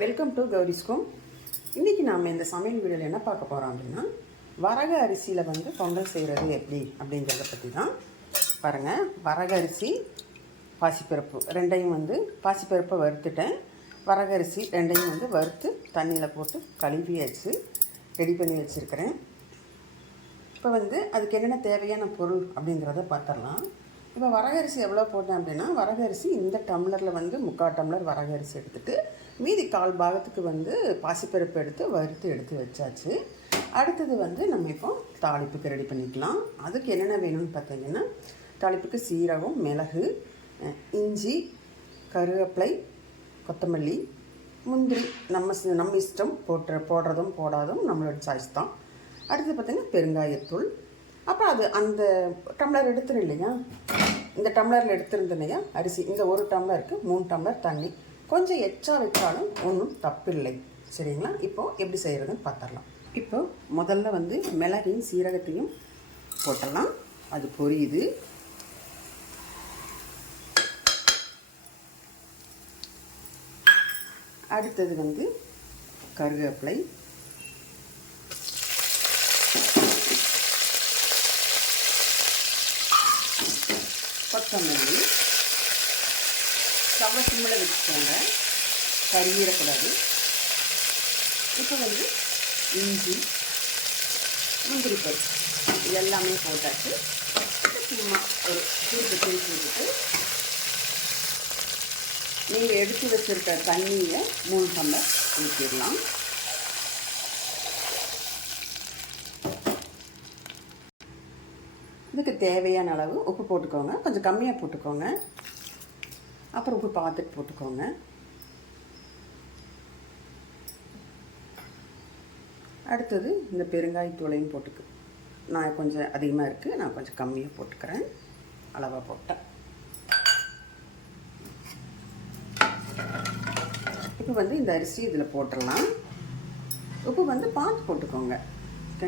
Welcome to கௌரிஸ்கோம் இன்றைக்கி நாம் இந்த சமையல் வீடியோவில் என்ன பார்க்க போகிறோம் அப்படின்னா வரக அரிசியில் வந்து பொங்கல் செய்கிறது எப்படி அப்படிங்கிறத பற்றி தான் பாருங்கள் வரக அரிசி பாசிப்பருப்பு ரெண்டையும் வந்து பாசிப்பருப்பை வறுத்துட்டேன். வரகரிசி அரிசி ரெண்டையும் வந்து வறுத்து தண்ணியில் போட்டு கழுவி வச்சு ரெடி பண்ணி வச்சுருக்கிறேன். இப்போ வந்து அதுக்கு என்னென்ன தேவையான பொருள் அப்படிங்கிறத பார்த்துடலாம். இப்போ வரகரிசி எவ்வளோ போட்டேன் அப்படின்னா வரகரிசி இந்த டம்ளரில் வந்து முக்கால் டம்ளர் வரகரிசி எடுத்துகிட்டு மீதி கால் பாகத்துக்கு வந்து பாசிப்பருப்பு எடுத்து வறுத்து எடுத்து வச்சாச்சு. அடுத்தது வந்து நம்ம இப்போ தாளிப்புக்கு ரெடி பண்ணிக்கலாம். அதுக்கு என்னென்ன வேணும்னு பார்த்தீங்கன்னா தாளிப்புக்கு சீரகம் மிளகு இஞ்சி கருவேப்பிலை கொத்தமல்லி முந்திரி. நம்ம நம்ம இஷ்டம் போட்டு போடுறதும் போடாதும் நம்மளோட சாய்ஸ் தான். அடுத்து பார்த்திங்கன்னா பெருங்காயத்தூள். அப்புறம் அது அந்த டம்ளர் எடுத்துரும் இல்லையா? இந்த டம்ளரில் எடுத்திருந்தேன் இல்லையா? அரிசி. இந்த ஒரு டம்ளருக்கு மூணு டம்ளர் தண்ணி. கொஞ்சம் எச்சா வச்சாலும் ஒன்றும் தப்பில்லை. சரிங்களா? இப்போது எப்படி செய்கிறதுன்னு பார்த்துடலாம். இப்போ முதல்ல வந்து மிளகையும் சீரகத்தையும் போட்டலாம் அது பொரியுது. அடுத்தது வந்து கருவேப்பிலை. கொத்தமல்லி. ஸ்டவ்வை சிம்மில் வச்சுக்கோங்க. கருகிடக்கூடாது. இப்போ வந்து இஞ்சி முந்திரி பருப்பு எல்லாமே போட்டாச்சு. சும்மா ஒரு திருப்பி திருப்பி விட்டுட்டு நீங்கள் எடுத்து வச்சுருக்க தண்ணியை மூணு டம்ளர் ஊற்றிடலாம் இதுக்கு தேவையான அளவு உப்பு போட்டுக்கோங்க. கொஞ்சம் கம்மியாக போட்டுக்கோங்க. அப்புறம் உப்பு பார்த்துட்டு போட்டுக்கோங்க. அடுத்தது இந்த பெருங்காயத்தூளையும் போட்டுக்கு. நான் கொஞ்சம் அதிகமாக இருக்குது நான் கொஞ்சம் கம்மியாக போட்டுக்கிறேன். அளவாக போட்டேன் இப்போ வந்து இந்த அரிசி இதில் போட்டுடலாம். உப்பு வந்து பார்த்து போட்டுக்கோங்க.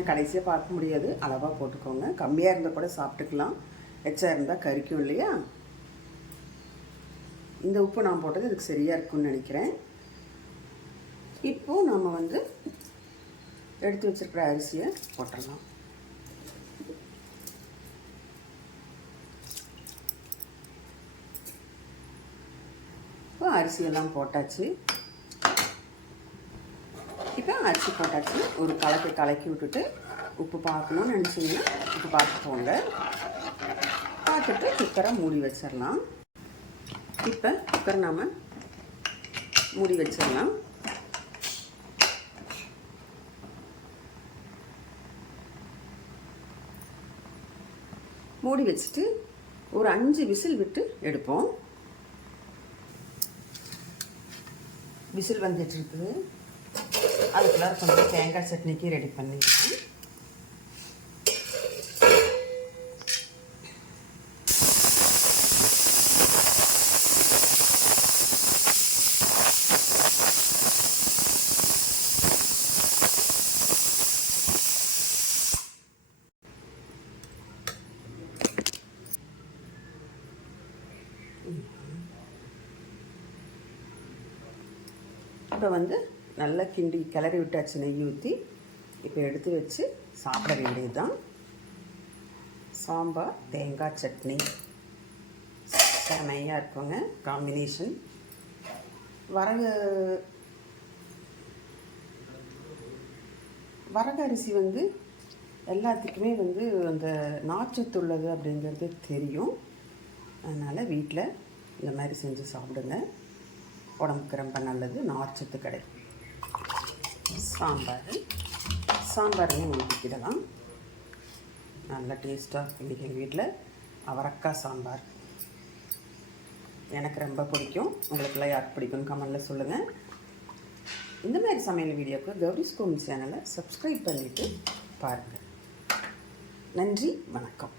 கடைசியாக பார்க்க முடியாது. அளவாக போட்டுக்கோங்க. கம்மியாக இருந்தால் கூட சாப்பிட்டுக்கலாம். எச்சா இருந்தால் கறிக்கும் இல்லையா? இந்த உப்பு நான் போட்டது இதுக்கு சரியாக இருக்கும்னு நினைக்கிறேன். இப்போது நம்ம வந்து எடுத்து வச்சிருக்கிற அரிசியை போட்டுடலாம். இப்போ அரிசியெல்லாம் போட்டாச்சு. இப்போ அரிசி போட்டாச்சு. ஒரு கலக்கி கலக்கி விட்டுட்டு உப்பு பார்க்கணும்னு நினச்சிங்கன்னா உப்பு பார்த்துக்கோங்க. பார்த்துட்டு குக்கரை மூடி வச்சிடலாம். இப்போ குக்கர் நாம் மூடி வச்சிடலாம். மூடி வச்சுட்டு ஒரு அஞ்சு விசில் விட்டு எடுப்போம். விசில் வந்துட்டு இருக்குது. கொஞ்சம் தேங்காய் சட்னிக்கு ரெடி பண்ணிக்கலாம் இப்போ வந்து நல்லா கிண்டி கிளறி விட்டாச்சு நெய் ஊற்றி இப்போ எடுத்து வச்சு சாப்பிட வேண்டியது தான் சாம்பார் தேங்காய் சட்னி. செமையாக இருக்குங்க காம்பினேஷன் வரகு வரகு அரிசி வந்து எல்லாத்துக்குமே வந்து அந்த நாச்சத்துள்ளது அப்படிங்கிறது தெரியும். அதனால் வீட்டில் இந்த மாதிரி செஞ்சு சாப்பிடுங்க. உடம்புக்கு ரொம்ப நல்லது. நார்ச்சத்து கிடைக்கும் சாம்பார். சாம்பாரையும் ஊற்றிக்கிடலாம் நல்ல டேஸ்ட்டாக இருக்கும் இன்றைக்கி எங்கள் வீட்டில் அவரக்காய் சாம்பார். எனக்கு ரொம்ப பிடிக்கும். உங்களுக்கெல்லாம் யாருக்கு பிடிக்கும்னு கமெண்டில் சொல்லுங்கள் இந்த மாதிரி சமையல் வீடியோக்கு கௌரி ஸ்கூல் சேனலை சப்ஸ்கிரைப் பண்ணிவிட்டு பாருங்கள் நன்றி. வணக்கம்.